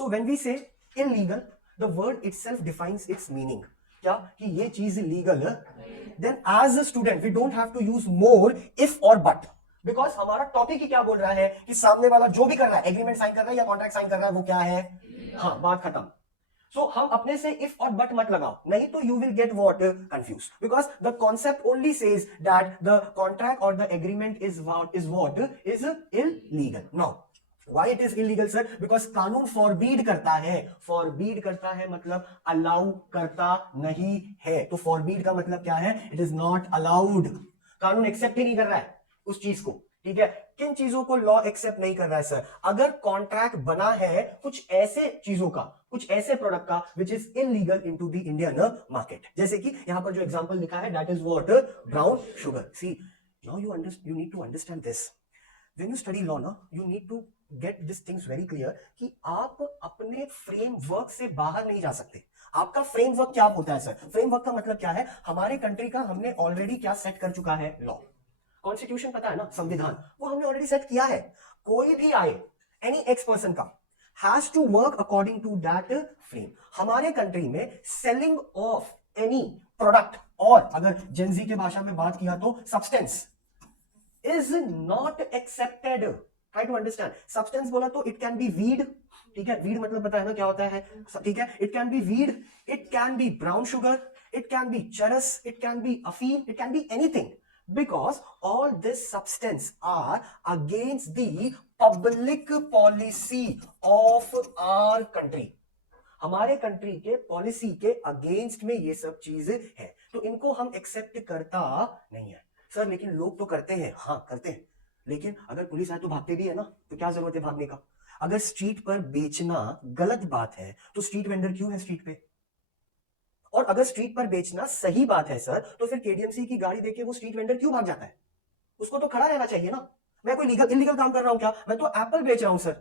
So when we say illegal, the word itself defines its meaning, क्या कि ये चीज legal, then as a student we don't have to use more if और but, because हमारा topic ही क्या बोल रहा है कि सामने वाला जो भी कर रहा है, एग्रीमेंट साइन कर रहा है या कॉन्ट्रैक्ट साइन कर रहा है, वो क्या है, हाँ, बात खत्म। सो हम अपने से इफ और बट मत लगाओ, नहीं तो you will get what, confuse, because the concept only says that the contract or the agreement is what is illegal. Now Why it is illegal, sir? Because कानून फॉरबीड करता है, फॉरबीड करता है मतलब अलाउ करता नहीं है, तो फॉरबीड का मतलब क्या है, इट इज नॉट अलाउड, कानून एक्सेप्ट ही नहीं कर रहा है उस चीज को, ठीक है। किन चीजों को लॉ एक्सेप्ट नहीं कर रहा है सर, अगर कॉन्ट्रैक्ट बना है कुछ ऐसे चीजों का, कुछ ऐसे प्रोडक्ट का which is illegal into the Indian market, जैसे कि यहां पर जो एग्जांपल लिखा है that is what, brown sugar. See now you need to understand this, when you study law ना, you need to get this things very clear कि आप अपने फ्रेमवर्क से बाहर नहीं जा सकते। आपका फ्रेमवर्क क्या होता है सर, फ्रेमवर्क का मतलब क्या है, हमारे कंट्री का हमने ऑलरेडी क्या सेट कर चुका है, लॉ, कॉन्स्टिट्यूशन पता है ना, संविधान, वो हमने ऑलरेडी सेट किया है। कोई भी आए, एनी एक्स पर्सन का has to work according to that frame. हमारे कंट्री में सेलिंग ऑफ एनी प्रोडक्ट, और अगर जेनजी के भाषा में बात किया तो substance, is not accepted. Try to understand, substance बोला तो इट कैन बी वीड, ठीक है, वीड मतलब पता है ना क्या होता है, ठीक है, it can be weed, it can be brown sugar, it can be चरस, इट कैन बी अफीम, it can be anything, because all this substance are against the public policy of our country। हमारे country के policy के against में ये सब चीजें है, तो इनको हम एक्सेप्ट करता नहीं है सर। लेकिन लोग तो करते हैं, हाँ करते हैं, लेकिन अगर पुलिस आए तो भागते भी है ना, तो क्या जरूरत है भागने का। अगर स्ट्रीट पर बेचना गलत बात है तो स्ट्रीट वेंडर क्यों है स्ट्रीट पे, और अगर स्ट्रीट पर बेचना सही बात है सर, तो फिर केडीएमसी की गाड़ी देके वो स्ट्रीट वेंडर क्यों भाग जाता है, उसको तो खड़ा रहना चाहिए ना। मैं कोई लीगल इलीगल काम कर रहा हूं क्या, मैं तो एप्पल बेच रहा हूं सर,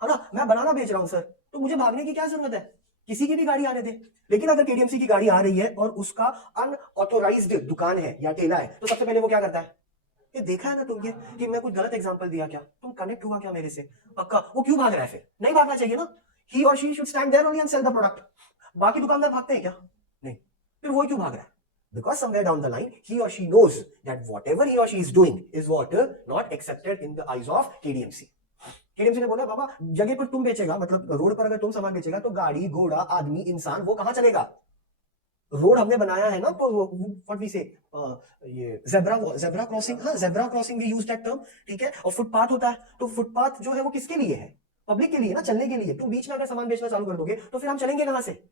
है ना, मैं बनाना बेच रहा हूं सर, तो मुझे भागने की क्या जरूरत है, किसी की भी गाड़ी आने दे। लेकिन अगर केडीएमसी की गाड़ी आ रही है और उसका अनऑथोराइज्ड दुकान है या ठेला है, तो सबसे पहले वो क्या करता है, ये देखा है ना तुमने कि मैं कुछ गलत एग्जांपल दिया क्या, तुम कनेक्ट हुआ क्या मेरे से, पक्का वो क्यों भाग रहा है, फिर नहीं भागना चाहिए ना, ही और she should stand there only and sell the product. बाकी दुकानदार भागते हैं क्या, नहीं, फिर वो क्यों भाग रहा है, because somewhere down the line he or she knows that whatever he or she is doing is what not accepted in the eyes of KDMC। KDMC ने बोला बाबा जगह पर तुम बेचेगा, मतलब रोड पर अगर तुम सामान बेचेगा तो गाड़ी घोड़ा आदमी इंसान वो कहां चलेगा, रोड हमने बनाया है ना, तो व्हाट वी से ये जेब्रा क्रॉसिंग, हाँ zebra crossing we use that term, ठीक है, और फुटपाथ होता है, तो फुटपाथ जो है वो किसके लिए है, पब्लिक के लिए ना, चलने के लिए। तुम बीच में अगर सामान बेचना चालू कर दोगे तो फिर हम चलेंगे कहां से,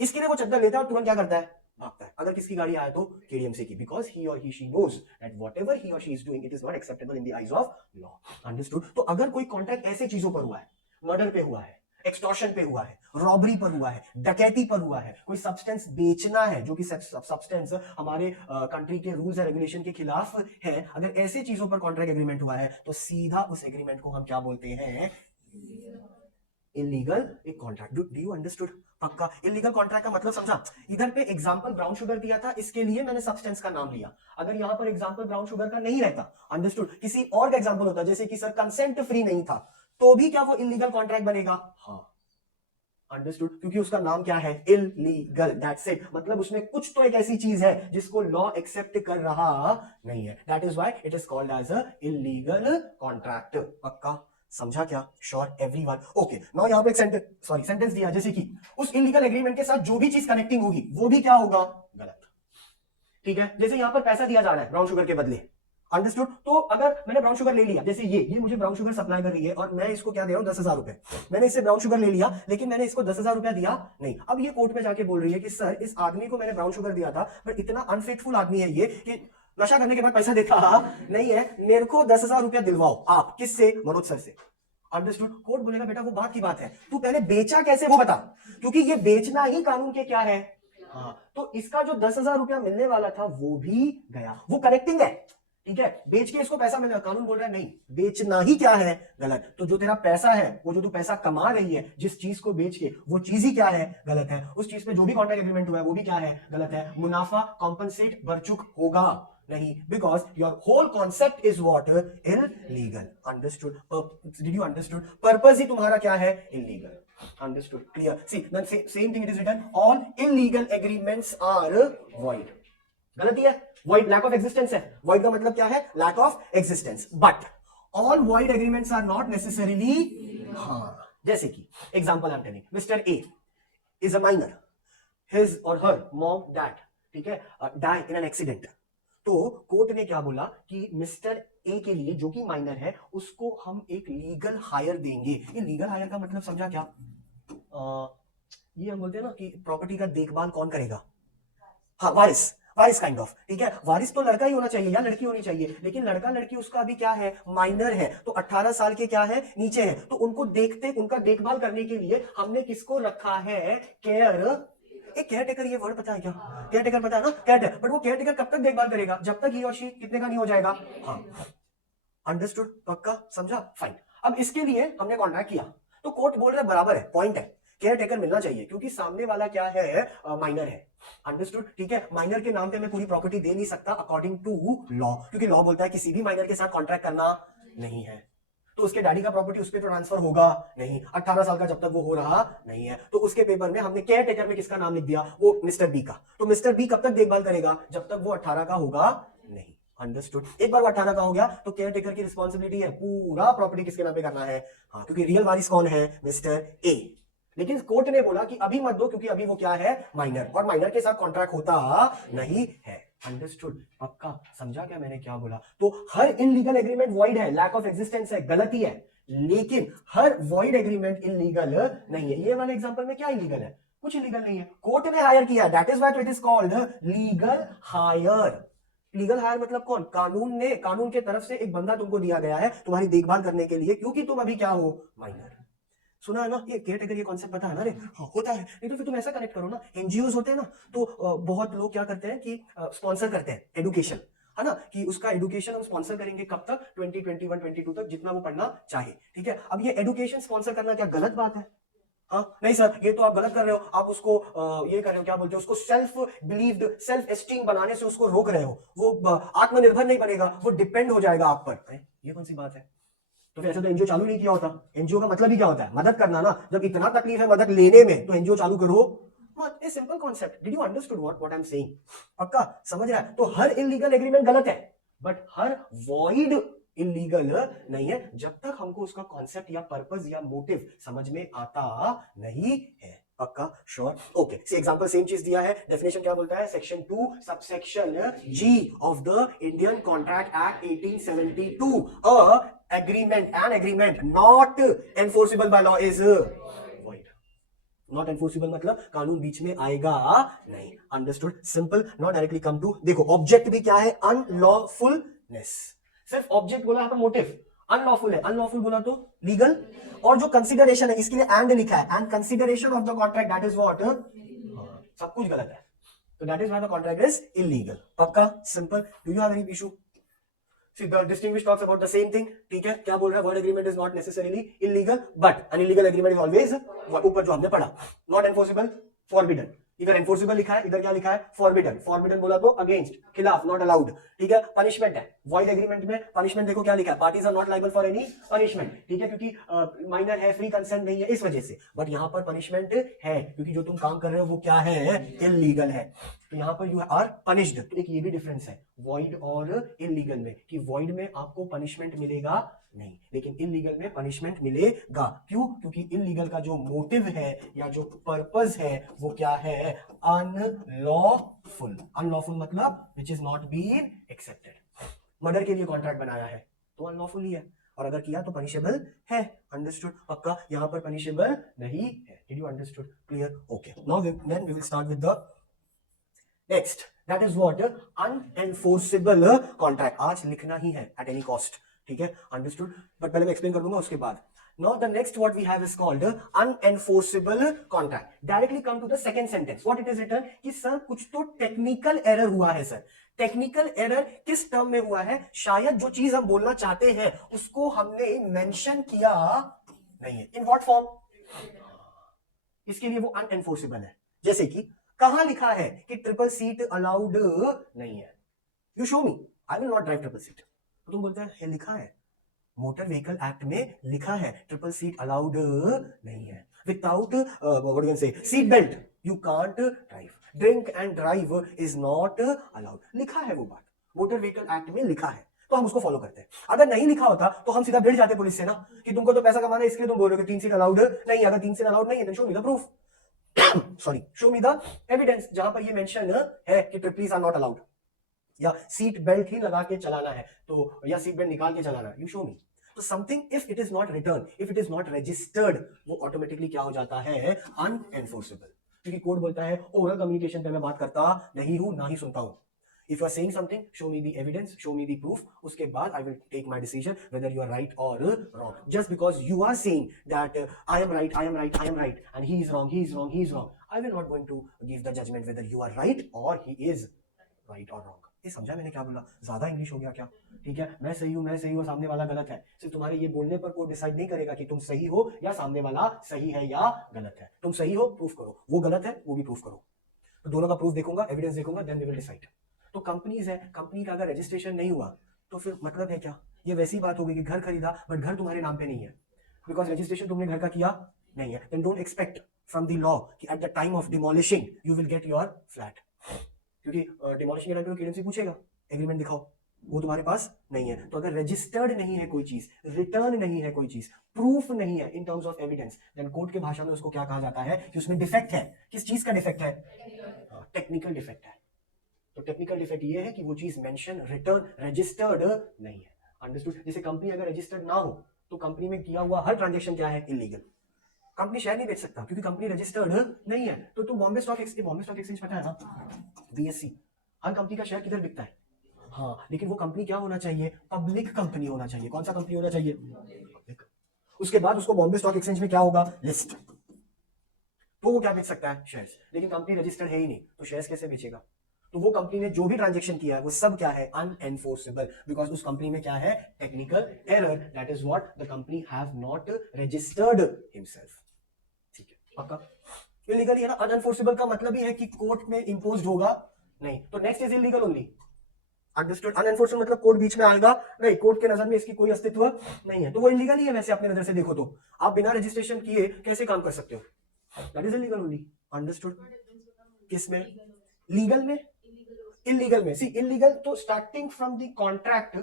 इसके लिए वो चद्दर लेता है और तुरंत क्या करता है, भागता है। अगर किसकी गाड़ी आए तो केडीएमसी की, बिकॉज ही और ही she knows that whatever he और she is doing it is not acceptable in the eyes of law. Understood. तो अगर कोई कॉन्ट्रैक्ट ऐसे चीजों पर हुआ है, मर्डर पे हुआ है, एक्सटॉर्शन पे हुआ है, रॉबरी पर हुआ है, डकैती पर हुआ है, कोई सब्सटेंस बेचना है जो कि सब्सटेंस हमारे कंट्री के रूल्स एंड रेगुलेशन के खिलाफ है, अगर ऐसे चीजों पर कॉन्ट्रैक्ट एग्रीमेंट हुआ है तो सीधा उस एग्रीमेंट को हम क्या बोलते हैं, इलीगल एक कॉन्ट्रैक्ट। डू यू अंडरस्टूड, पक्का। इलीगल कॉन्ट्रैक्ट का मतलब समझा। इधर पे एग्जांपल ब्राउन शुगर दिया था, इसके लिए मैंने सब्सटेंस का नाम लिया। अगर यहां पर एग्जांपल ब्राउन शुगर का नहीं रहता, अंडरस्टूड, किसी और का एग्जांपल होता, जैसे कि सर कंसेंट फ्री नहीं था, तो भी क्या वो इलीगल कॉन्ट्रैक्ट बनेगा, हाँ, अंडरस्टूड, क्योंकि उसका नाम क्या है, इलीगल, दैट्स इट। मतलब उसमें कुछ तो एक ऐसी चीज है जिसको लॉ एक्सेप्ट कर रहा नहीं है, that is why it is called as a illegal contract. पक्का समझा क्या, श्योर एवरीवन, ओके। नाउ यहां पे एक सेंटेंस दिया, जैसे कि उस इलीगल एग्रीमेंट के साथ जो भी चीज कनेक्टिंग होगी वो भी क्या होगा, गलत, ठीक है। जैसे यहां पर पैसा दिया जा रहा है ब्राउन शुगर के बदले, अंडरस्टूड। तो अगर मैंने ब्राउन शुगर ले लिया, जैसे ये मुझे ब्राउन शुगर सप्लाई कर रही है और मैं इसको क्या दे रहा हूं, 10,000 रुपए, मैंने इससे ब्राउन शुगर ले लिया, लेकिन मैंने इसको 10,000 रुपया दिया नहीं। अब ये कोर्ट में जाके बोल रही है कि सर इस आदमी को मैंने ब्राउन शुगर दिया था, पर इतना अनफेथफुल आदमी है ये कि नशा करने के बाद पैसा देता नहीं है, मेरे को 10,000 रुपया दिलवाओ आप, किससे, मनोज सर से। अंडरस्टूड। कोर्ट बोलेगा बेटा वो बात की बात है, तू पहले बेचा कैसे वो बता, क्योंकि ये बेचना ही कानून के क्या है, हाँ, तो इसका जो 10,000 रुपया मिलने वाला था वो भी गया, वो कनेक्टिंग है, ठीक है। बेच के इसको पैसा मिलेगा, कानून बोल रहा है नहीं, बेचना ही क्या है, गलत। तो जो तेरा पैसा है, वो जो तू पैसा कमा रही है जिस चीज को बेच के, वो चीज ही क्या है, गलत है। उस चीज पे जो भी कॉन्ट्रैक्ट एग्रीमेंट हुआ है वो भी क्या है, गलत है। मुनाफा कॉम्पनसेट बरचुक होगा नहीं, because your whole concept is what, illegal. Understood, did you understood, purpose ही तुम्हारा क्या है, illegal. Understood? Clear? See, then same thing it is written. All illegal agreements are void. गलती है, void lack of existence है. Void का मतलब क्या है? Lack of existence. But all void agreements are not necessarily. हाँ, जैसे कि example I'm telling. Mr. A is a minor. His or her mom, dad, ठीक है, die in an accident. तो कोर्ट ने क्या बोला कि मिस्टर ए के लिए जो कि माइनर है उसको हम एक लीगल हायर देंगे. ये लीगल हायर का मतलब समझा क्या? ये हम बोलते हैं ना कि प्रॉपर्टी का देखभाल कौन करेगा? हाँ, वारिस, वारिस काइंड ऑफ, ठीक है. वारिस तो लड़का ही होना चाहिए या लड़की होनी चाहिए, लेकिन लड़का लड़की उसका अभी क्या है, माइनर है, तो 18 साल के क्या है, नीचे है. तो उनको देखते, उनका देखभाल करने के लिए हमने किसको रखा है? केयर. एक केयर टेकर, ये वर्ड पता है क्या? केयर टेकर पता है ना, केयर टेकर. बट वो केयर टेकर कब तक देखभाल करेगा? जब तक ही और शी कितने का नहीं हो जाएगा. हाँ, अंडरस्टूड? पक्का समझा? फाइन. अब इसके लिए हमने कॉन्ट्रैक्ट किया, तो कोर्ट बोल रहा है बराबर है, पॉइंट है, केयर टेकर मिलना चाहिए क्योंकि सामने वाला क्या है, माइनर है. अंडरस्टूड? ठीक है. माइनर के नाम पे मैं पूरी प्रॉपर्टी दे नहीं सकता अकॉर्डिंग टू लॉ, क्योंकि लॉ बोलता है किसी भी माइनर के साथ कॉन्ट्रैक्ट करना नहीं है. तो उसके डैडी का प्रॉपर्टी उस पर तो ट्रांसफर होगा नहीं, 18 साल का जब तक वो हो रहा नहीं है. तो उसके पेपर में हमने केयर टेकर में किसका नाम लिख दिया? वो मिस्टर बी का. तो मिस्टर बी कब तक देखभाल करेगा? जब तक वो 18 का होगा नहीं. अंडरस्टूड? एक बार वो 18 का हो गया तो केयर टेकर की रिस्पॉन्सिबिलिटी है पूरा प्रॉपर्टी किसके नाम पे करना है. हाँ, क्योंकि रियल वारिस कौन है? Mister A. लेकिन कोर्ट ने बोला कि अभी मत दो क्योंकि अभी वो क्या है, माइनर, और माइनर के साथ कॉन्ट्रैक्ट होता नहीं है. अंडरस्टूड? पक्का समझा क्या मैंने क्या बोला? तो हर इनलीगल एग्रीमेंट वॉइड है, लैक ऑफ एग्जिस्टेंस है, गलती है, लेकिन हर वॉइड एग्रीमेंट इलीगल नहीं है. ये वाले एग्जांपल में क्या इलीगल है? कुछ इलीगल नहीं है, कोर्ट ने हायर किया, that is why it is called legal higher. Legal higher मतलब कौन? कानून ने, कानून के तरफ से एक बंदा तुमको दिया गया है तुम्हारी देखभाल करने के लिए, क्योंकि तुम अभी क्या हो, माइनर. सुना है ना ये केयर टेकर, ये कॉन्सेप्ट पता है ना? अरे हाँ, होता है. नहीं तो फिर तुम ऐसा कनेक्ट करो ना, एनजीओ होते हैं ना, तो बहुत लोग क्या करते हैं कि स्पॉन्सर करते हैं एडुकेशन, है ना, कि उसका एडुकेशन हम स्पॉन्सर करेंगे कब तक? 2021 22 तक, जितना वो पढ़ना चाहे. ठीक है. अब ये एडुकेशन स्पॉन्सर करना क्या गलत बात है? हाँ, नहीं सर, ये तो आप गलत कर रहे हो, आप उसको ये कर रहे हो, क्या बोलते हो उसको, सेल्फ बिलीव्ड, सेल्फ एस्टीम बनाने से उसको रोक रहे हो. वो आत्मनिर्भर नहीं बनेगा, वो डिपेंड हो जाएगा आप पर. ये कौन सी बात है? तो फिर ऐसे तो एनजीओ चालू नहीं किया होता. एनजीओ का मतलब ही क्या होता है? मदद करना ना. जब इतना तकलीफ है मदद लेने में तो एनजीओ चालू करो मत. A simple concept. Did you understood what I am saying? पक्का समझ रहा है? तो हर इलीगल एग्रीमेंट गलत है, बट हर वॉइड इलीगल नहीं है जब तक हमको उसका कॉन्सेप्ट या पर्पस या मोटिव समझ में आता नहीं है. पक्का? Sure? Okay. See example same चीज दिया है. डेफिनेशन क्या बोलता है? Section 2 subsection G of the Indian Contract Act 1872, agreement, an agreement not enforceable by law is void. Not enforceable मतलब कानून बीच में आएगा नहीं. Understood? Simple. Not directly come to. देखो ऑब्जेक्ट भी क्या है? अनलॉफुलनेस. सिर्फ ऑब्जेक्ट बोला, यहाँ पर मोटिव अनलॉफुल है. अनलॉफुल बोला तो लीगल, और जो कंसिडरेशन है इसके लिए एंड लिखा है, and consideration of the contract, that is what, सब कुछ गलत है. तो that is why the contract is illegal. पक्का? Simple. Do you have any issue? See, the distinguished talks about the same thing. ठीक है. क्या बोल रहा है? Word agreement is not necessarily illegal, but an illegal agreement is always, ऊपर जो हमने पढ़ा, not enforceable, forbidden. इधर enforceable लिखा है, इधर क्या लिखा है? forbidden. forbidden बोला तो against, खिलाफ, not allowed. ठीक है. punishment है. void agreement में punishment देखो क्या लिखा है? parties are not liable for any punishment. ठीक है, क्योंकि minor है, free consent नहीं है, इस वजह से. बट यहाँ पर punishment है क्योंकि जो तुम काम कर रहे हो वो क्या है? illegal है. तो यहाँ पर यू आर पनिश्ड. तो एक ये भी डिफरेंस है वॉइड और इलीगल में, कि वॉइड में आपको पनिशमेंट मिलेगा नहीं, लेकिन इलीगल में पनिशमेंट मिलेगा. क्यों? क्योंकि इलीगल का जो मोटिव है या जो पर्पस है वो क्या है? अनलॉफुल. अनलॉफुल मतलब which is not been accepted. Murder के लिए कॉन्ट्रैक्ट बनाया है तो अनलॉफुल ही है, और अगर किया तो पनिशेबल है. अंडरस्टूड? पक्का? यहाँ पर पनिशेबल नहीं है. Did you understood? Clear? Okay. Now then we will start with the next, that is what? Unenforceable contract. आज लिखना ही है एट एनी कॉस्ट. ठीक है? अंडरस्टूड? बट पहले मैं एक्सप्लेन कर दूंगा उसके बाद. Now the next what we have is called unenforceable contract. Directly come to the second sentence. What it is written? कि सर कुछ तो टेक्निकल एरर हुआ है. सर टेक्निकल एरर किस टर्म में हुआ है? शायद जो चीज हम बोलना चाहते हैं उसको हमने मेंशन किया नहीं है. In what form? इसके लिए वो अनएनफोर्सेबल है. जैसे कि कहां लिखा है कि ट्रिपल सीट अलाउड नहीं है? You show me, I will not drive triple seat. तो तुम बोलते हैं लिखा है, मोटर व्हीकल एक्ट में लिखा है ट्रिपल सीट अलाउड नहीं है. Without what do you say, seat belt you can't drive. Drink and drive is not allowed. लिखा है वो बात, मोटर व्हीकल एक्ट में लिखा है, तो हम उसको फॉलो करते हैं. अगर नहीं लिखा होता तो हम सीधा भिड़ जाते पुलिस से ना, कि तुमको तो पैसा कमाना है इसलिए तुम बोल रहे हो कि 3 सीट अलाउड नहीं. अगर 3 सीट अलाउड नहीं है तो show me the proof. Sorry, show me the evidence जहां पर ये मेंशन है कि ट्रिपलीज आर नॉट अलाउड, या सीट बेल्ट ही लगा के चलाना है तो, या सीट बेल्ट निकाल के चलाना है. You show me. तो something if it is not return, if it is not registered, वो ऑटोमेटिकली क्या हो जाता है, अनएनफोर्सेबल. क्योंकि कोड बोलता है ओरल कम्युनिकेशन पे मैं बात करता नहीं हूं, ना ही सुनता हूं. If you are saying something, show me the evidence, show me the proof. उसके बाद I will take my decision whether you are right or wrong. Just because you are saying that I am right, I am right, I am right, and he is wrong, he is wrong, he is wrong, I will not going to give the judgment whether you are right or he is right or wrong. ये समझा मैंने क्या बोला? ज्यादा English हो गया क्या? ठीक है, मैं सही हूँ और सामने वाला गलत है. सिर्फ तुम्हारे ये बोलने पर कोई डिसाइड नहीं करेगा कि तुम सही हो या सामने वाला सही है या गलत है. तुम सही हो, प्रूफ करो. वो गलत है, वो भी प्रूफ करो. तो दोनों का प्रूफ देखूंगा, एविडेंस देखूंगा, देन वी विल डिसाइड. तो कंपनीज है, कंपनी का अगर रजिस्ट्रेशन नहीं हुआ तो फिर मतलब है क्या? ये वैसी बात हो गई कि घर खरीदा बट घर तुम्हारे नाम पे नहीं है, बिकॉज रजिस्ट्रेशन तुमने घर का किया नहीं है. Then don't expect from the law कि at the time of demolishing you will get your flat, क्योंकि डिमोलिशिंग के टाइम पे केडीएमसी पूछेगा एग्रीमेंट दिखाओ, वो तुम्हारे पास नहीं है. तो अगर रजिस्टर्ड नहीं है कोई चीज, रिटर्न नहीं है कोई चीज, प्रूफ नहीं है in terms of evidence, then court के भाषा में उसको क्या कहा जाता है कि उसमें डिफेक्ट है. किस चीज का डिफेक्ट है? टेक्निकल डिफेक्ट है. तो टेक्निकल डिफेक्ट ये है कि वो चीज मेंशन, रिटर्न, रजिस्टर्ड नहीं है. अंडरस्टूड? जैसे कंपनी अगर रजिस्टर्ड ना हो तो कंपनी में किया हुआ हर ट्रांजैक्शन क्या है? इलीगल. कंपनी शेयर नहीं बेच सकता क्योंकि कंपनी रजिस्टर्ड नहीं है. तो बॉम्बे स्टॉक एक्सचेंज पता है ना, बीएससी, हर कंपनी का शेयर किधर बिकता है? हाँ, लेकिन वो कंपनी क्या होना चाहिए? पब्लिक कंपनी होना चाहिए. कौन सा कंपनी होना चाहिए? पब्लिक. उसके बाद उसको बॉम्बे स्टॉक एक्सचेंज में क्या होगा? लिस्ट. तो वो क्या बेच सकता है? शेयर्स. लेकिन कंपनी रजिस्टर्ड है ही नहीं तो शेयर्स कैसे बेचेगा? तो वो कंपनी ने जो भी ट्रांजैक्शन किया है वो सब क्या है? अनएनफोर्सेबल, बिकॉज उस कंपनी में क्या है? Technical error. That is what the company have not registered himself. ठीक है, पक्का? इलीगल है ना. अनएनफोर्सेबल का मतलब ही है कि कोर्ट में इंपोज्ड होगा नहीं. तो next is illegal only. Understood? Unenforceable मतलब कोर्ट बीच में आएगा नहीं, कोर्ट के नजर में इसकी कोई अस्तित्व नहीं है, तो वो इलीगल ही है. वैसे अपने नजर से देखो तो आप बिना रजिस्ट्रेशन किए कैसे काम कर सकते हो? That is illegal only. Understood? किसमें? लीगल में, इलीगल में. सी, इलीगल तो starting from the contract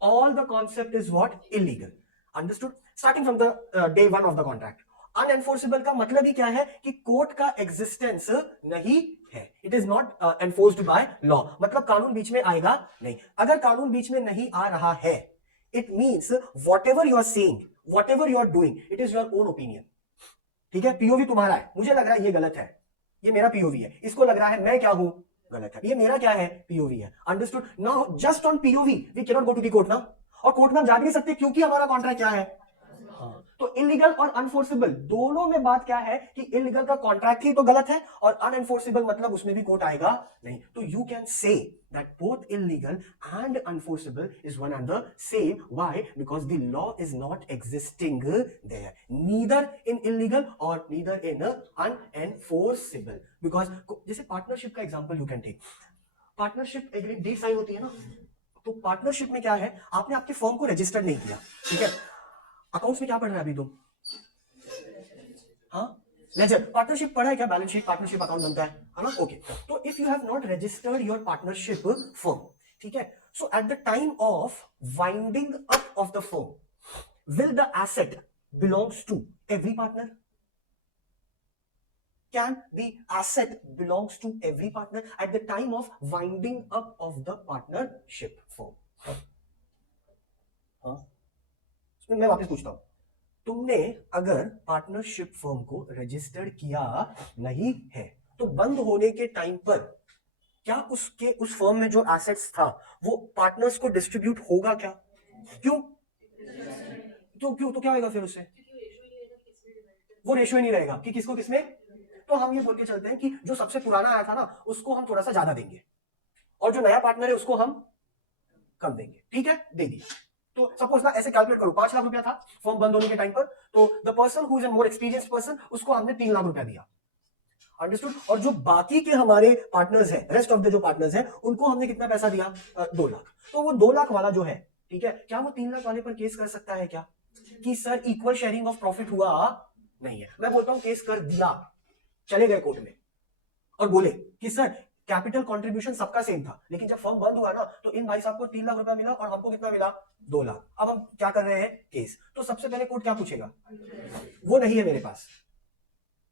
all the concept is what? Illegal. Understood? Starting from the day one of the contract. Unenforceable का मतलब ही क्या है कि कोर्ट का एग्जिस्टेंस नहीं है. It is not enforced by law. मतलब कानून बीच में आएगा नहीं. अगर कानून बीच में नहीं आ रहा है, it means whatever you are saying, whatever you are doing, it is your own opinion. ठीक है, पीओवी तुम्हारा है. मुझे लग रहा है ये गलत है, ये मेरा पीओवी है. इसको लग रहा है मैं क्या हूं? गलत है. ये मेरा क्या है? पीओवी है. Understood? Now just on POV we can not go to the court ना. और कोर्ट में हम जा नहीं सकते क्योंकि हमारा कॉन्ट्रैक्ट क्या है? हाँ. तो इलीगल और अनफोर्सेबल दोनों में बात क्या है कि इलीगल का कॉन्ट्रैक्ट ही तो गलत है और अनएनफोर्सेबल मतलब उसमें भी कोर्ट आएगा नहीं. तो you can say that both illegal and unenforceable is one and the same. Why? Because the law is not existing there, neither in illegal और नीदर इन अनएनफोर्सेबल. बिकॉज जैसे पार्टनरशिप का example you can take. Partnership agreement deed sign होती है ना, तो partnership में क्या है? आपने आपके फर्म को रजिस्टर्ड नहीं किया. ठीक है, अकाउंट्स में क्या पढ़ रहा है अभी तुम? हाँ, लेजर. पार्टनरशिप पढ़ा है क्या? बैलेंस शीट, पार्टनरशिप अकाउंट बनता है ना. ओके. तो if you have not registered your partnership firm, ठीक है, so at the time of winding up of the firm will the asset belongs to every partner? Can the asset belongs to every partner at the time of winding up of the partnership firm? हाँ, मैं वापस पूछता हूं. तुमने अगर partnership firm को registered किया नहीं है तो बंद होने के टाइम पर क्या उसके उस फर्म में जो एसेट्स था वो पार्टनर्स को डिस्ट्रीब्यूट होगा क्या? क्यों? तो क्यों? तो क्या होगा फिर उससे? वो रेशियो ही नहीं रहेगा कि किसको किसमें. तो हम ये बोल के चलते हैं कि जो सबसे पुराना आया था ना उसको हम थोड़ा सा ज्यादा देंगे और जो नया पार्टनर है उसको हम कम देंगे. ठीक है, दे दिया. तो सपोज ना ऐसे कैलकुलेट करो, 5 लाख रुपया था फर्म बंद होने के टाइम पर, तो the person who is a more experienced person उसको हमने 3 लाख रुपया दिया. अंडरस्टूड? और जो बाकी के हमारे पार्टनर्स हैं, रेस्ट ऑफ द जो पार्टनर्स हैं, उनको हमने कितना पैसा दिया? 2 लाख. तो वो 2 लाख वाला जो है, ठीक है, क्या वो 3 लाख वाले पर केस कर सकता है क्या कि sir equal sharing of profit हुआ नहीं है। मैं बोलता हूं केस कर दिया, चले गए कोर्ट में और बोले कि सर कैपिटल कंट्रीब्यूशन सबका सेम था, लेकिन जब फर्म बंद हुआ ना तो इन भाई साहब को 3 लाख रुपया मिला और हमको कितना मिला, 2 लाख। अब हम क्या कर रहे हैं केस, तो सबसे पहले कोर्ट क्या पूछेगा, वो नहीं है मेरे पास,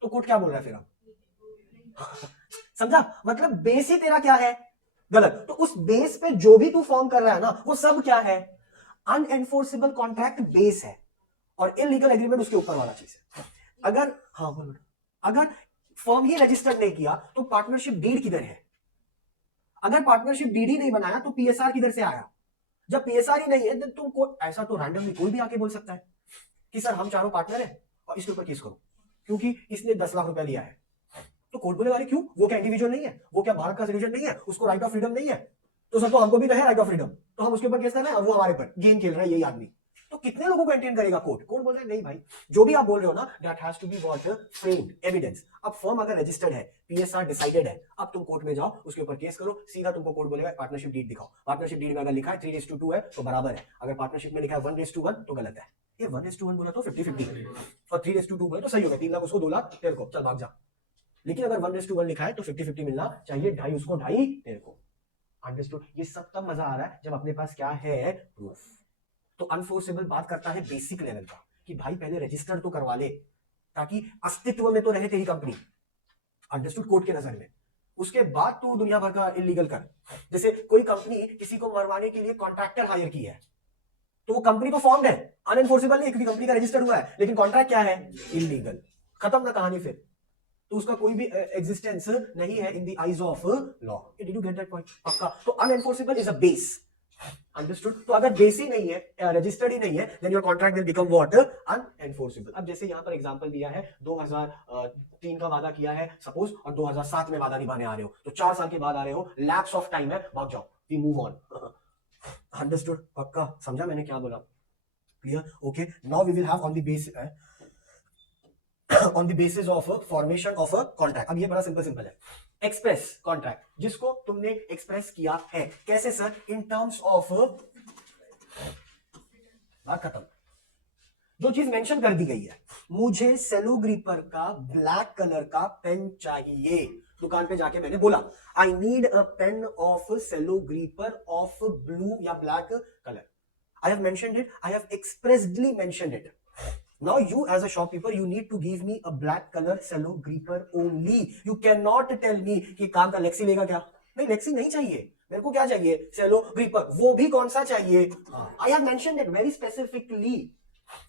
तो कोर्ट क्या बोल रहा है फिर हम समझा, मतलब बेस ही तेरा क्या है, गलत। तो उस बेस पे जो भी तू फॉर्म कर रहा है ना वो सब क्या है, अनएनफोर्सेबल कॉन्ट्रैक्ट बेस है, और इलीगल एग्रीमेंट उसके ऊपर वाला चीज है। अगर हाँ बोलो, अगर फर्म ही रजिस्टर्ड नहीं किया तो पार्टनरशिप डीड किधर है, अगर पार्टनरशिप डीड ही नहीं बनाया तो पीएसआर किधर से आया, जब पीएसआर ही नहीं है तो तुमको ऐसा तो रैंडमली कोई भी आके बोल सकता है कि सर हम चारों पार्टनर हैं और इसके ऊपर केस करो क्योंकि इसने 10 लाख रुपया लिया है, तो कोर्ट बोले वाले क्यों, वो क्या इंडिविजुअल नहीं है, वो क्या भारत का सिटीजन नहीं है, उसको राइट ऑफ फ्रीडम नहीं है, तो सर तो हमको भी तो है राइट ऑफ फ्रीडम, तो हम उसके ऊपर केस कर रहे हैं और वो हमारे पर गेम खेल रहा है यही आदमी, तो कितने लोगों को एंटेन करेगा कोर्ट, कोर्ट बोल रहे हैं नहीं भाई जो भी आप बोल रहे हो ना that has to be what framed evidence. अब फर्म अगर रजिस्टर्ड है, पीएसआर डिसाइडेड है, अब तुम कोर्ट में जाओ उसके ऊपर केस करो, सीधा तुमको कोर्ट बोलेगा पार्टनरशिप डीड दिखाओ, पार्टनरशिप डीड में अगर लिखा है 3:2 है तो बराबर है, अगर पार्टनरशिप में लिखा है 1:1 तो गलत है, ये 1:1 बोला तो 50-50 और 3:2 बोला तो सही हो गया, 3 लाख उसको 2 लाख तेरे को, चल भाग जा। लेकिन अगर 1:1 लिखा है तो 50-50 मिलना चाहिए, 2.5 उसको 2.5 तेरे को। अंडरस्टूड, ये सब तब मजा आ रहा है जब अपने पास क्या है, प्रूफ। तो अनफोर्सेबल बात करता है बेसिक लेवल का कि भाई पहले रजिस्टर तो करवा ले ताकि अस्तित्व में तो रहे तेरी कंपनी, अंडरस्टूड, कोर्ट के नजर में, उसके बाद तू दुनिया भर का इलीगल कर। जैसे कोई कंपनी किसी को मरवाने के लिए कॉन्ट्रैक्टर हायर की है तो वो कंपनी तो फॉर्म्ड है, अनएनफोर्सेबल नहीं क्योंकि कंपनी का रजिस्टर्ड हुआ है, लेकिन कॉन्ट्रैक्ट क्या है, इलीगल, खत्म ना कहानी फिर, तो उसका कोई भी एग्जिस्टेंस नहीं है in the eyes of law. Did you get that point, पक्का। तो अनएनफोर्सेबल इज अ बेस, अंडरस्टूड। तो अगर बेस ही नहीं है, रजिस्टर्ड ही नहीं है, then your contract will become what, unenforceable. अब जैसे यहां पर एग्जांपल दिया है 2003 का वादा किया है सपोज और 2007 में वादा निभाने आ रहे हो, तो 4 साल के बाद आ रहे हो, लैप्स ऑफ टाइम है, भाग जाओ, वी मूव ऑन। अंडरस्टूड, पक्का समझा मैंने क्या बोला, clear, okay. Now we will have on the base on the basis of a formation of a contract। अब ये बड़ा सिंपल है, एक्सप्रेस कॉन्ट्रैक्ट, जिसको तुमने एक्सप्रेस किया है, कैसे सर, इन टर्म्स ऑफ, बात खत्म, जो चीज मेंशन कर दी गई है, मुझे सेलो ग्रीपर का ब्लैक कलर का पेन चाहिए, दुकान पे जाके मैंने बोला I need a pen of Cello Gripper of blue या black colour, I have mentioned it, I have expressly mentioned it. Now you as a shopkeeper, you need to give me a black color cello gripper only. You cannot tell me कि काम का Lexi लेगा क्या, नहीं Lexi नहीं चाहिए, मेरे को क्या चाहिए, सेलो ग्रीपर, वो भी कौन सा चाहिए, I have mentioned it very specifically।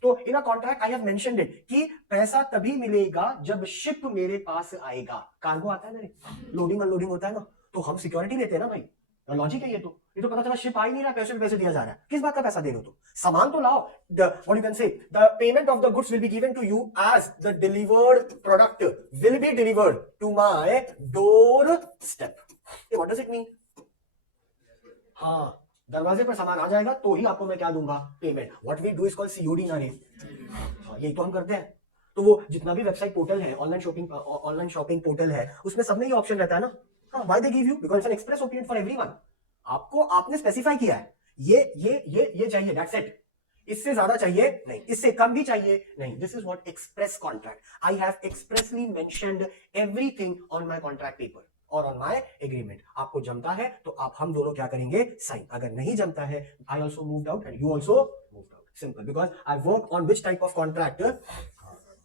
तो in a contract I have mentioned it कि पैसा तभी मिलेगा जब शिप मेरे पास आएगा, कार्गो आता है मेरे, लोडिंग अनलोडिंग होता है ना, तो हम सिक्योरिटी लेते हैं ना भाई, लॉजिक है ये तो पता चला शिप आ ही नहीं रहा, पैसे पे पैसे दिया जा रहा है, किस बात का पैसा दे रहे हो, तो सामान तो लाओ, what you can say, the payment of the goods will be given to you as the delivered product will be delivered to my doorstep. What does it mean, हाँ, दरवाजे पर सामान आ जाएगा तो ही आपको मैं क्या दूंगा, payment. What we do is called COD ना रे, यही तो हम करते हैं। तो वो जितना भी वेबसाइट पोर्टल है, ऑनलाइन शॉपिंग पोर्टल है, उसमें सब में ये ऑप्शन रहता है ना, why they give you, because it's an express opinion for everyone. आपको आपने स्पेसिफाई किया है ये चाहिए, दैट्स इट, इससे ज्यादा चाहिए नहीं, इससे कम भी चाहिए नहीं, this is what express contract, I have expressly mentioned everything on my contract paper और ऑन माय एग्रीमेंट। आपको जमता है तो आप हम दोनों क्या करेंगे, साइन, अगर नहीं जमता है I also moved out and you also moved out, simple, because I work on which type of contract.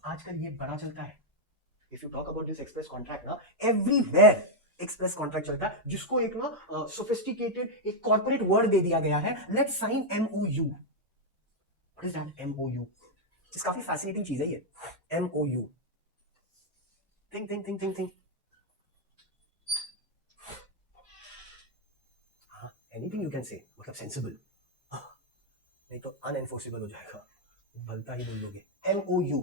आजकल ये बड़ा चलता है, if you talk about this express contract ना, एवरीवेयर एक्सप्रेस कॉन्ट्रैक्ट चलता है, जिसको एक ना सोफिस्टिकेटेड एक कॉर्पोरेट वर्ड दे दिया गया है, let's sign MOU। What is that, MOU, इस काफी फैसिनेटिंग चीज है ये, MOU, think anything you can say, मतलब सेंसिबल, नहीं तो अनएनफोर्सेबल हो जाएगा, भलता ही बोल लोगे। MOU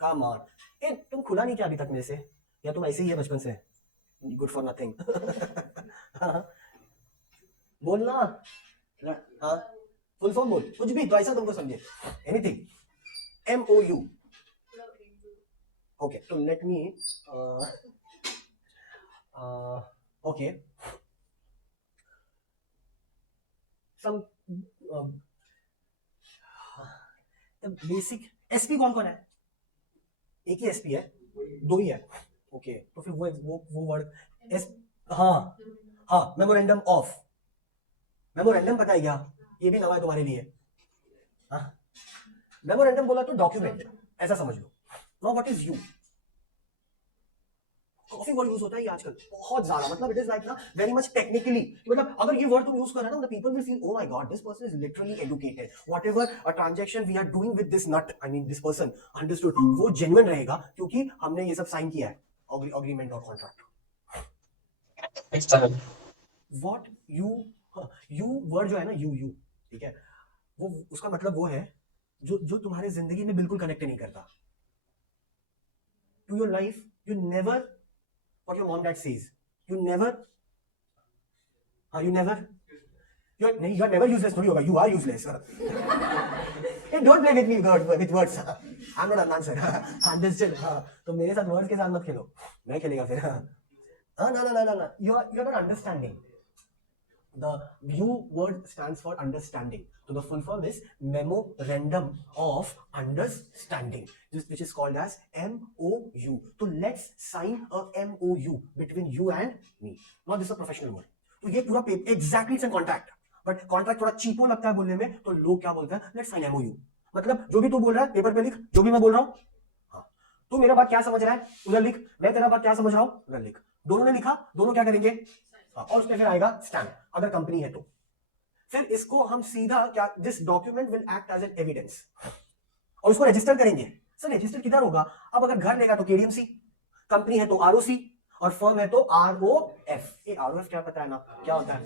का मान, ए तुम खुला नहीं क्या अभी तक मेरे से, या तुम ऐसे ही है बचपन से, गुड फॉर नथिंग। बोलना, हाँ फुल फॉर्म बोल, कुछ भी तो ऐसा तुमको समझे, एनीथिंग, MOU, ओके, तो let me, okay, some the basic SP कौन कौन है? एक ही एसपी है, दो ही है। ओके तो फिर वो वर्ड एस, हाँ हाँ, मेमोरेंडम ऑफ, मेमोरेंडम पता है क्या? ये भी नवा है तुम्हारे लिए। हाँ, मेमोरेंडम बोला तो डॉक्यूमेंट ऐसा समझ लो। Now what is you? काफी वर्ड यूज होता है ये आजकल बहुत ज्यादा, मतलब इट इज लाइक ना वेरी मच टेक्निकली, मतलब अगर ये वर्ड तुम यूज कर रहे हो ना, the people will feel oh my god this person is literally educated, whatever a transaction we are doing with this nut, I mean this person understood, वो genuine रहेगा क्योंकि हमने ये सब साइन किया है, एग्रीमेंट और कॉन्ट्रैक्ट। व्हाट यू वर्ड जो है ना, यू ठीक है, वो उसका मतलब वो है जो जो तुम्हारे जिंदगी में बिल्कुल कनेक्ट नहीं करता to your life. You never what your mom dad says, you never you never you're never useless थोड़ी होगा, you are useless. Hey, don't play with me with words. I'm not Adnan sir. Understood? तो मेरे साथ words के साथ मत खेलो, मैं खेलेगा फिर। ना you're not understanding. The U word stands for understanding. So the full form is Memorandum of Understanding, which is called as MOU. So let's sign a MOU between you and me. Now this is a professional word. तो ये पूरा paper exactly it's a contract. But contract थोड़ा चीपो लगता है बोलने में, तो लोग क्या बोलते हैं? Let's sign MOU. मतलब जो भी तू बोल रहा है पेपर पे लिख, जो भी मैं बोल रहा हूँ, हाँ, तू मेरा बात क्या समझ रहा है उधर लिख, मैं तेरा बात क्या समझ रहा हूँ उधर लिख, दोनों ने लिखा, दोनों क्या करेंगे, और उसमें फिर आएगा स्टैम्प अगर कंपनी है तो। फिर इसको हम सीधा क्या, this document will act as an evidence, और उसको रजिस्टर करेंगे। सर रजिस्टर किधर होगा? अब अगर घर लेगा तो केडीएमसी, कंपनी है तो आरओसी, और फर्म है तो आरओएफ। ये आरओएफ क्या पता है ना क्या होता है?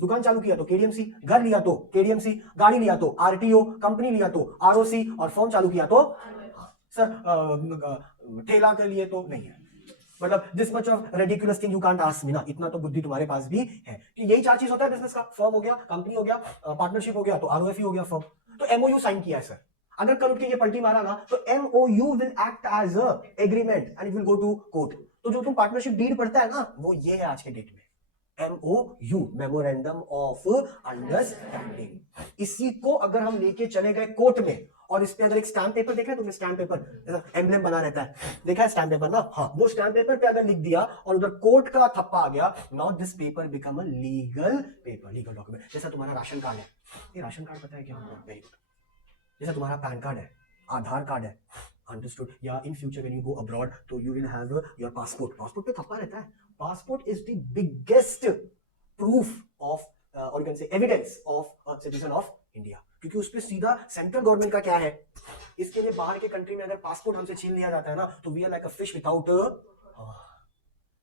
दुकान चालू किया तो केडीएमसी, घर लिया तो केडीएमसी, गाड़ी लिया तो आरटीओ, कंपनी लिया तो आरओसी, और फर्म चालू किया तो सर ठेला के लिए तो नहीं है। मतलब this much of ridiculous thing you can't ask me ना, इतना तो बुद्धि तुम्हारे पास भी है कि यही चार चीज होता है बिजनेस का, फर्म हो गया, कंपनी हो गया, पार्टनरशिप हो गया तो आरओएफई हो गया फर्म। तो एमओयू साइन किया है सर, अगर कल उठ के ये पलटी मारा ना तो MOU will act as a agreement and it will go to court. तो जो तुम पार्टनरशिप डीड पढ़ता है ना, वो ये है आज के डेट में, MOU, मेमोरेंडम ऑफ अंडरस्टैंडिंग। इसी को अगर हम लेके चले गए कोर्ट में, और इस पे अगर एक स्टैम्प पेपर देखा है तुमने, स्टैम्प पेपर एम्ब्लेम बना रहता है, देखा है स्टैम्प पेपर ना, हाँ, वो स्टैम्प पेपर पे अगर लिख दिया और उधर कोर्ट का थप्पा आ गया, now this paper become a legal paper, legal document. जैसा तुम्हारा राशन कार्ड है, ये राशन कार्ड पता है क्या होता है? Very good. जैसा तुम्हारा पैन कार्ड है, आधार कार्ड है, अंडरस्टूड, या in future when you go abroad तो you will have your passport, passport पे थप्पा रहता है। Passport is the biggest proof of और you can say evidence of a citizen of India, क्योंकि उस पे सीधा सेंट्रल गवर्नमेंट का क्या है। इसके लिए बाहर के कंट्री में अगर पासपोर्ट हमसे छीन लिया जाता है ना, तो we are like a fish without,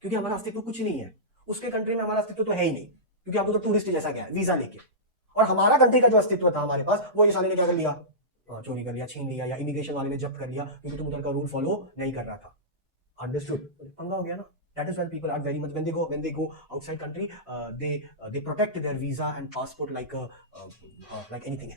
क्योंकि हमारा अस्तित्व कुछ नहीं है, उसके कंट्री में हमारा अस्तित्व तो है ही नहीं, क्योंकि हम तो टूरिस्ट जैसा गया वीजा लेके, और हमारा कंट्री का जो अस्तित्व था हमारे पास, वो ये साले ने क्या कर लिया, चोरी कर लिया, छीन लिया, या इमिग्रेशन वाले ने जब्त कर लिया, क्योंकि तुम उधर का रूल फॉलो नहीं कर रहा था। अंडरस्टूड? पंगा हो गया ना। That is when people are very much, when they go outside country, they protect their visa and passport like anything.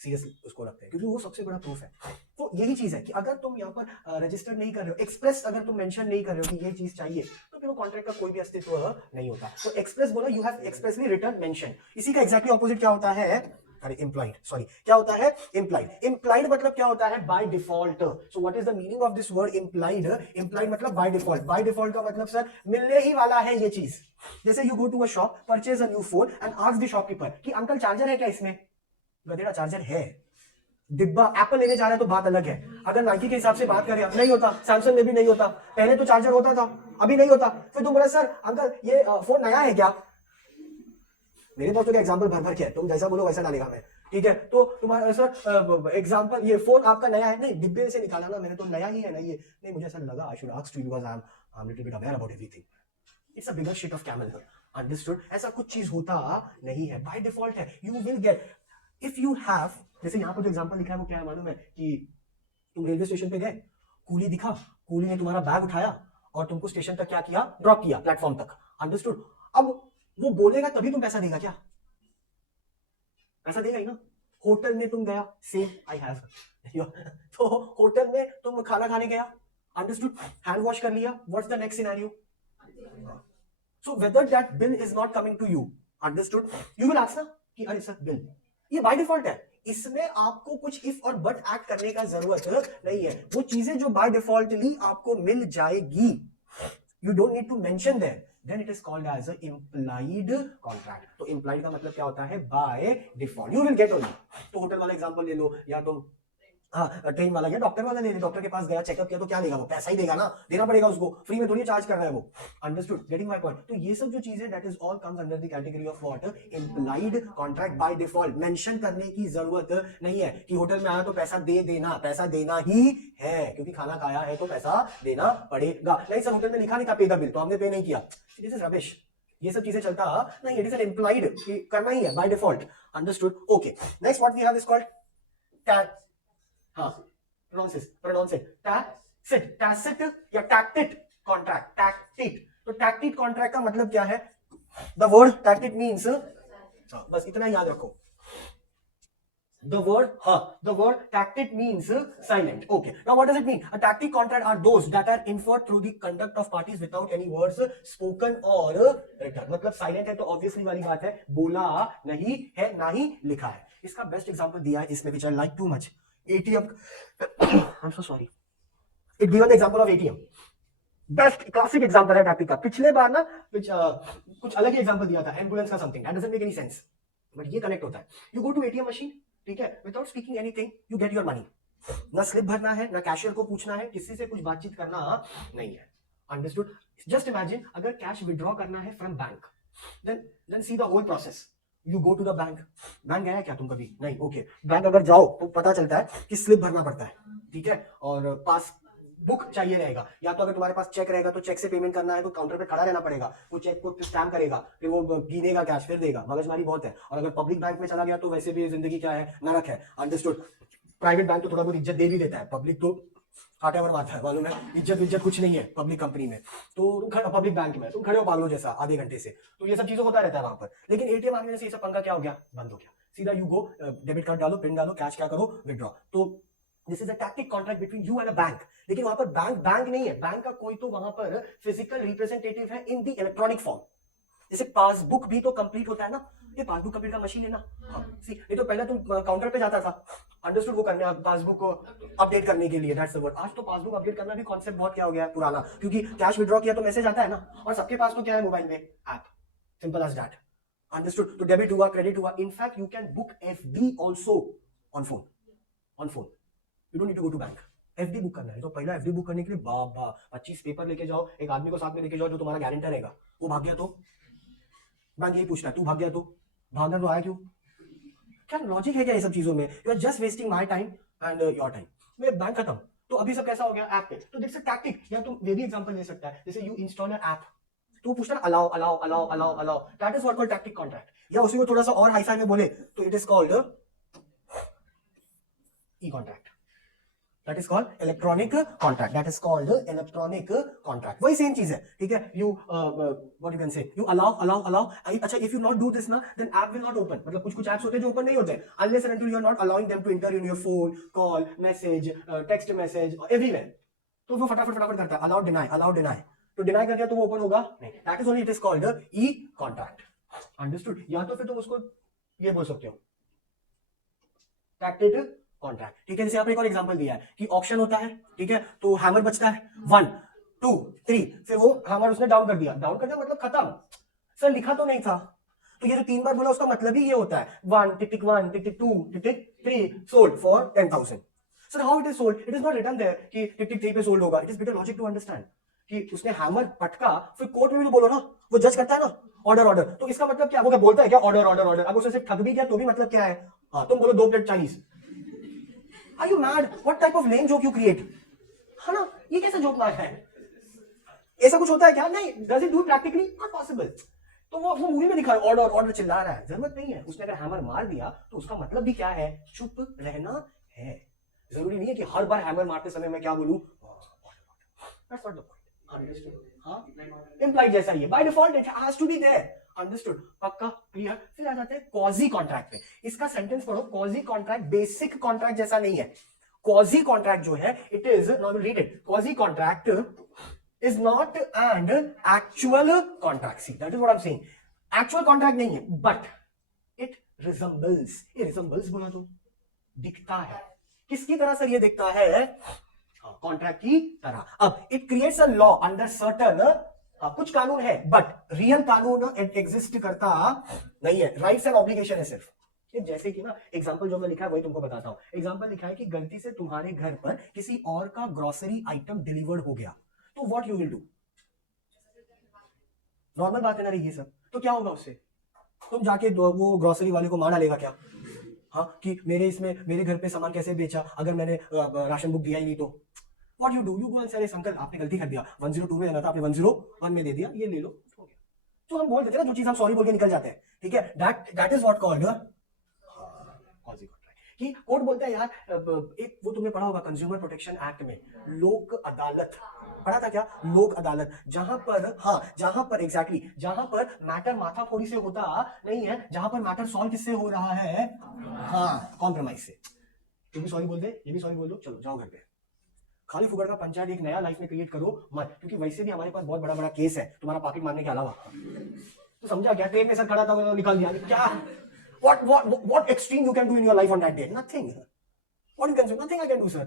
Seriously उसको रखते हैं, क्योंकि वो सबसे बड़ा प्रूफ है। तो यही चीज है कि अगर तुम यहाँ पर रजिस्टर नहीं कर रहे हो, एक्सप्रेस अगर तुम मेंशन नहीं कर रहे हो कि ये चीज चाहिए, तो फिर वो कॉन्ट्रैक्ट का कोई भी अस्तित्व नहीं होता। तो एक्सप्रेस बोला, you have expressly written mention. इसी का एग्जैक्टली ऑपोजिट क्या होता है? अरे इम्प्लाइड, सॉरी, क्या होता है? इम्प्लाइड। इम्प्लाइड मतलब क्या होता है? By default. So what is the meaning of this word implied? Implied मतलब बाय डिफॉल्ट। बाय डिफॉल्ट का मतलब सर मिलने ही वाला है ये चीज। जैसे you go to a shop, purchase a new phone and ask the shopkeeper कि अंकल चार्जर है क्या इसमें? गधेड़ा, चार्जर है। डिब्बा एप्पल लेने जा रहा है तो बात अलग है, अगर नाइकी के हिसाब से बात करें नहीं होता, सैमसंग में भी नहीं होता, पहले तो चार्जर होता था, अभी नहीं होता। फिर तुम बोला सर अंकल ये फोन नया है क्या? मेरे पास तो एग्जांपल भर भर के है, तुम जैसा बोलो वैसा डालेगा मैं, ठीक है? तो तुम्हारा सर एग्जांपल, ये फोन आपका नया है? नहीं, डिब्बे से निकाला ना मैंने, तो नया ही है ना ये? नहीं, मुझे ऐसा लगा, I should ask you because I am little bit aware about everything. It's a bigger shit of camel. Understood? ऐसा कुछ चीज होता नहीं है, बाय डिफॉल्ट है। You will gate, if you have, जैसे यहाँ पर जो एग्जांपल लिखा है वो क्या है मालूम है? कि तुम रेलवे स्टेशन पे गए, कूली दिखा, कूली ने तुम्हारा बैग उठाया और तुमको स्टेशन तक क्या किया? ड्रॉप किया, प्लेटफॉर्म तक। अंडरस्टूड? अब वो बोलेगा तभी तुम पैसा देगा क्या? पैसा देगा ही ना। होटल में तुम गया, सेम आई हैव, तो होटल में तुम खाना खाने गया, अंडरस्टूड, हैंड वॉश कर लिया, what's the next scenario? So whether that bill is not coming to you, understood, you will ask ना कि अरे सर बिल, ये बाय डिफॉल्ट है। इसमें आपको कुछ इफ और बट एक्ट करने का जरूरत नहीं है, वो चीजें जो बाय डिफॉल्टली आपको मिल जाएगी, you don't need to mention there, then it is called as a implied contract. तो इम्प्लाइड का मतलब क्या होता है, by default you will get only. तो होटल वाला एग्जांपल ले लो, या तुम हाँ ट्रेन वाला या डॉक्टर वाला ले ले, डॉक्टर के पास गया, चेकअप किया, तो क्या देगा वो, पैसा ही देगा ना, देना पड़ेगा उसको, फ्री में थोड़ी चार्ज कर रहा है वो। Understood, getting my point. तो ये सब जो चीजें, that is all comes under the category of what, implied contract by default. Mention करने की जरूरत नहीं है कि होटल में आया तो पैसा दे देना, पैसा देना ही है, क्योंकि खाना खाया है तो पैसा देना पड़ेगा। नहीं सर होटल में लिखा नहीं था पे द बिल, तो हमने पे नहीं किया, दिस इज रबिश। ये सब चीजें चलता नहीं, इट इज एन इम्प्लाइड, करना ही है by default. Understood, okay. Next what we have is called tax, हाँ pronounce it tacit या tacit contract, tacit। तो tacit contract का मतलब क्या है, the word tacit means, बस इतना याद रखो, the word tacit means silent, okay। now what does it mean, a tacit contract are those that are inferred through the conduct of parties without any words spoken or written। मतलब silent है तो obviously वाली बात है, बोला नहीं है ना ही लिखा है। इसका बेस्ट एग्जांपल दिया है इसमें, which I like too much, ATM। I'm so sorry, it given the example of ATM, best classic example है टैक्टिक का। पिछले बार ना कुछ अलग ही एग्जांपल दिया था, एम्बुलेंस का something, that doesn't make any sense, but ये कनेक्ट होता है। You go to ATM machine, ठीक है, without speaking anything you get your money. ना स्लिप भरना है, ना कैशियर को पूछना है, किसी से कुछ बातचीत करना नहीं है। अंडरस्टूड, जस्ट इमेजिन अगर कैश विड्रॉ करना है from bank, then see the whole process. You go to the bank, bank गया क्या तुम कभी, नहीं, ओके। बैंक अगर जाओ तो पता चलता है कि स्लिप भरना पड़ता है, ठीक है, और पास बुक चाहिए रहेगा, या तो अगर तुम्हारे पास चेक रहेगा तो चेक से पेमेंट करना है तो काउंटर पे खड़ा रहना पड़ेगा, वो चेक को स्टैम्प करेगा, फिर वो गिनेगा कैश, फिर देगा, मगजमारी बहुत है। और अगर पब्लिक बैंक में चला गया तो वैसे भी जिंदगी क्या है, नरक है। अंडरस्टूड, प्राइवेट बैंक तो थोड़ा बहुत इज्जत दे भी देता है, पब्लिक तो आटा मारता है, मालूम है, इज्जत कुछ नहीं है पब्लिक कंपनी में, तो पब्लिक बैंक में तुम खड़े हो पागलों जैसा आधे घंटे से, तो ये सब चीजों होता रहता है वहां पर। लेकिन एटीएम आने से ये सब पंगा क्या हो गया, बंद हो गया, सीधा यू गो, डेबिट कार्ड डालो, पिन डालो, कैश क्या करो, विड्रॉ। तो this is a tactic contract between you and a bank. लेकिन वहां पर बैंक नहीं है, बैंक का कोई तो वहां पर फिजिकल रिप्रेजेंटेटिव है इन द इलेक्ट्रॉनिक फॉर्म। जैसे पासबुक भी तो कंप्लीट होता है ना, ये पासबुक कंप्लीट का मशीन है ना, हाँ सी, ये तो पहले तुम काउंटर पे जाता था, अंडरस्टूड, वो करने पासबुक को अपडेट करने के लिए, दैट्स द वर्ड। आज तो पासबुक अपडेट करना भी कॉन्सेप्ट बहुत क्या हो गया है, पुराना, क्योंकि कैश विड्रॉ किया तो मैसेज आता है ना, और सबके पास तो क्या है मोबाइल में, app, simple as that. Understood, तो डेबिट हुआ, क्रेडिट हुआ, in fact you can book FD also on phone, you don't need to go to bank. FD book करना है तो पहला एफडी बुक करने के लिए बाबा 25 पेपर लेके जाओ, एक आदमी को साथ में लेके जाओ जो तुम्हारा गारंटर रहेगा, वो भाग गया तो बैंक यही पूछता है, तू भाग गया तो, भागना तो आया क्यों, क्या लॉजिक है क्या ये सब चीजों में, you are just wasting my time and your time. मेरे बैंक खत्म, तो अभी सब कैसा हो गया, ऐप पे, तो दिट्स अ टैक्टिक। या तुम ये भी एग्जांपल ले सकता है, जैसे यू इंस्टॉल एन ऐप, तो पूछता है allow allow allow allow allow, that is what called tactic contract. या उसी को थोड़ा सा और हाई फाई में बोले तो it is called E contract, that is called electronic contract, that is called electronic contract। वही सेम चीज है, ठीक है। you what you can say, you allow अच्छा, if you not do this ना, then app will not open। मतलब कुछ apps होते हैं जो open नहीं होते unless and until you are not allowing them to enter in your phone, call, message, text message, everywhere। तो वो फटाफट करता है, allow deny, तो deny कर दिया तो वो open होगा नहीं, that is only it is called e contract। understood, या तो फिर तुम उसको ये बोल सकते हो tacit कॉन्ट्रैक्ट, ठीक है। जैसे यहाँ पे एक और एग्जांपल दिया है कि ऑप्शन होता है, ठीक है, तो हैमर बचता है 1 2 3, फिर वो हैमर उसने डाउन कर दिया मतलब खत्म, सर लिखा तो नहीं था, तो ये जो 3 बार बोला उसका मतलब ही ये होता है 1 tick tick 1 tick tick 2 tick tick 3 sold for 10,000। Sir how it is sold, it is not written there कि टिक टिक 3 पे सोल्ड होगा, it is better logic to understand कि उसने हैमर पटका, फिर कोर्ट में भी तो बोलो ना, वो जज करता है ना ऑर्डर, तो इसका मतलब क्या, वो क्या बोलता है क्या, ऑर्डर। अब उसने सिर्फ ठग भी किया तो भी मतलब क्या है, हाँ तुम बोलो 2 plate Chinese, Are you mad? What type of lame joke you create? है ना, ये कैसा जोक मार है, ऐसा कुछ होता है क्या, नहीं, does it do practically? Not possible। तो वो मूवी में दिखा है ऑर्डर चिल्ला रहा है, जरूरत नहीं है, उसने अगर हैमर मार दिया तो उसका मतलब भी क्या है, चुप रहना है। जरूरी नहीं है कि हर बार हैमर मारते समय मैं क्या बोलूं, that's not the point। Understood? हाँ, implied जैसा ही है, by default it has to be there। Understood, पक्का, क्लियर। फिर आ जाते हैं क्वाजी कॉन्ट्रैक्ट पे। इसका सेंटेंस पढ़ो, क्वाजी कॉन्ट्रैक्ट बेसिक कॉन्ट्रैक्ट जैसा नहीं है। क्वाजी कॉन्ट्रैक्ट जो है, it is, now will read it, quasi contract is not and actual contract. See that is what I am saying, actual contract नहीं है, बट इट रिजेंबल्स, ये resembles बोला तो दिखता है। किसकी तरह सर ये दिखता है? कॉन्ट्रैक्ट की तरह। अब it creates a law under certain, कुछ कानून है बट रियल कानून एग्जिस्ट करता नहीं है, राइट्स एंड ऑब्लिगेशन है सिर्फ। जैसे कि ना एग्जांपल जो मैं लिखा है वही तुमको बताता हूं। एग्जांपल लिखा है कि गलती से तुम्हारे घर पर किसी और का ग्रोसरी आइटम डिलीवर्ड हो गया, तो what you will do? Normal बात है ना ये सब, तो क्या होगा उससे? तुम जाके वो ग्रोसरी वाले को मार डालेगा क्या? हाँ, कि मेरे घर पे सामान कैसे बेचा अगर मैंने राशन बुक दिया ही नहीं तो? What you do? You go and से अंकल आपने गलती कर दिया, 102 में देना था आपने 101 में दे दिया, ये ले लो, हो गया। तो हम बोल देते हैं ना जो चीज हम सॉरी बोल के निकल जाते हैं, ठीक है, that is what called quasi contract. कि कोर्ट बोलता है यार, एक वो तुमने पढ़ा होगा कंज्यूमर प्रोटेक्शन एक्ट में लोक अदालत, पढ़ा था क्या? लोक अदालत, जहां पर जहां पर एग्जैक्टली जहां पर मैटर माथाफोड़ी से होता नहीं है, जहां पर मैटर सॉल्व किससे हो रहा है? कॉम्प्रोमाइज से। तुम भी सॉरी बोल दे, ये भी सॉरी बोल दो, चलो जाओ घर पे। खाली फुगड़ का पंचायत एक नया लाइफ में क्रिएट करो मत, क्योंकि वैसे भी हमारे पास बहुत बड़ा बड़ा केस है तुम्हारा पॉकेट मारने के अलावा। तो समझा क्या? ट्रेन में सर खड़ा था, निकाल दिया क्या? What extreme you can do in your life on that day? Nothing. What you can do? Nothing I can do, sir.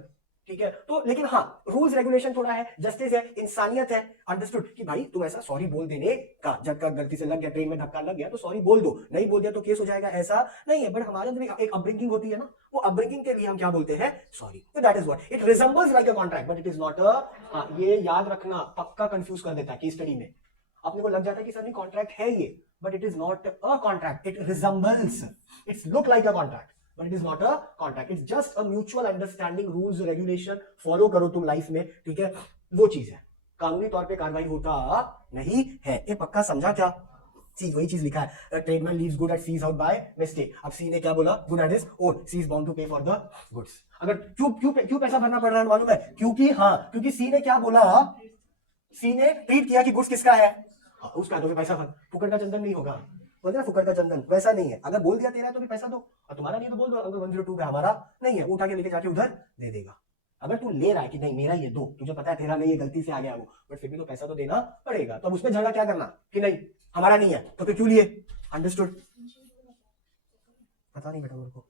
ठीक है, तो लेकिन हाँ, रूल्स रेगुलेशन थोड़ा है, जस्टिस है, इंसानियत है, अंडरस्टूड कि भाई तुम ऐसा सॉरी बोल देने का, जब का गलती से लग गया, ट्रेन में धक्का लग गया तो सॉरी बोल दो, नहीं बोल दिया तो केस हो जाएगा, ऐसा नहीं है। बट हमारे अंदर एक अपब्रिंगिंग होती है ना, वो अपब्रिंगिंग के लिए हम क्या बोलते हैं? सॉरी। तो that is what it resembles like a contract but it is not a, ये याद रखना, पक्का कंफ्यूज कर देता है केस स्टडी में। अपने को लग जाता है कि सर नहीं कॉन्ट्रैक्ट है ये, but it is not a contract, it resembles, it's look like a contract but it is not a contract, it's just a mutual understanding, rules regulation follow करो तुम लाइफ में, ठीक है, वो चीज है। कानूनी तौर पे कार्रवाई होता नहीं है, ये पक्का समझा क्या? वही चीज लिखा है, tradesman leaves good at C's out by mistake. अब सी ने क्या बोला? Good at his own, C is bound to pay for the goods. अगर क्यों पैसा भरना पड़ रहा है मालूम है? क्योंकि सी ने क्या बोला? सी ने ट्रीट किया कि गुड्स किसका है, उसका, तो पैसा भर। फुकड़ का चंदन नहीं होगा, बोलते ना फुकड़ का चंदन, वैसा नहीं है। अगर बोल दिया तेरा है तो भी पैसा दो, और तुम्हारा नहीं तो बोल दो अगर 102 पे हमारा नहीं है, उठा के लेके जाके उधर दे देगा। अगर तू ले रहा है कि नहीं मेरा ये दो, तुझे पता है तेरा नहीं है, गलती से आ गया वो, बट फिर भी तो पैसा तो देना पड़ेगा। तो अब उसमें झगड़ा क्या करना कि नहीं हमारा नहीं है, तो फिर क्यों लिए? अंडरस्टूड? पता नहीं बेटा मेरे को।